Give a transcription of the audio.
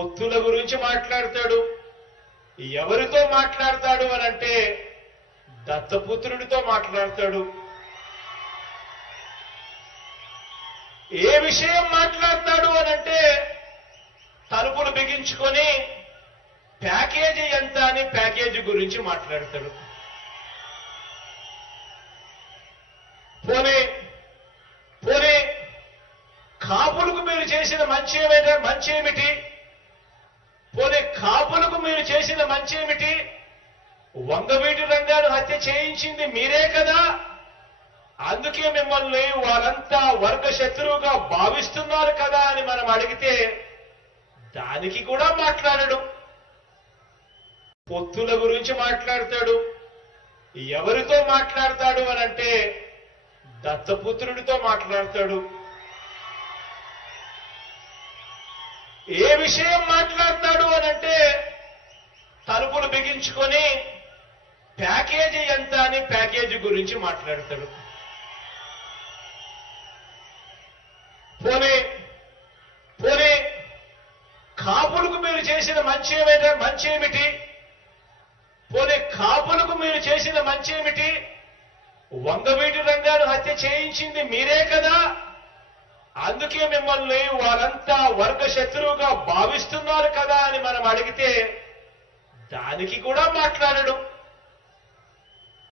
పొత్తుల గురించి మాట్లాడతాడు. ఎవరితో మాట్లాడతాడు అని అంటే దత్తపుత్రుడితో మాట్లాడతాడు. ఏ విషయం మాట్లాడతాడు అని అంటే తలుపులు బిగించుకొని ప్యాకేజీ ఎంత అని ప్యాకేజీ గురించి మాట్లాడతాడు. పోనీ పోనీ కాపులకు మీరు చేసిన మంచి ఏమైనా మంచి ఏమిటి పోనీ కాపులకు మీరు చేసిన ఏమిటి? వంగవీటి రంగాను హత్య చేయించింది మీరే కదా? అందుకే మిమ్మల్ని వారంతా వర్గ శత్రువుగా భావిస్తున్నారు కదా అని మనం అడిగితే దానికి కూడా మాట్లాడడు. పొత్తుల గురించి మాట్లాడతాడు. ఎవరితో మాట్లాడతాడు అని అంటే దత్తపుత్రుడితో మాట్లాడతాడు. ఏ విషయం మాట్లాడతాడు అని అంటే బిగించుకొని ప్యాకేజీ ఎంత అని ప్యాకేజీ గురించి మాట్లాడతాడు. పోనీ పోనీ కాపులకు మీరు చేసిన మంచి ఏమైనా మంచి ఏమిటి? పోనీ కాపులకు మీరు చేసిన మంచి ఏమిటి? వంగవీటి రంగాను హత్య చేయించింది మీరే కదా? అందుకే మిమ్మల్ని వారంతా వర్గ శత్రువుగా భావిస్తున్నారు కదా అని మనం అడిగితే దానికి కూడా మాట్లాడడు.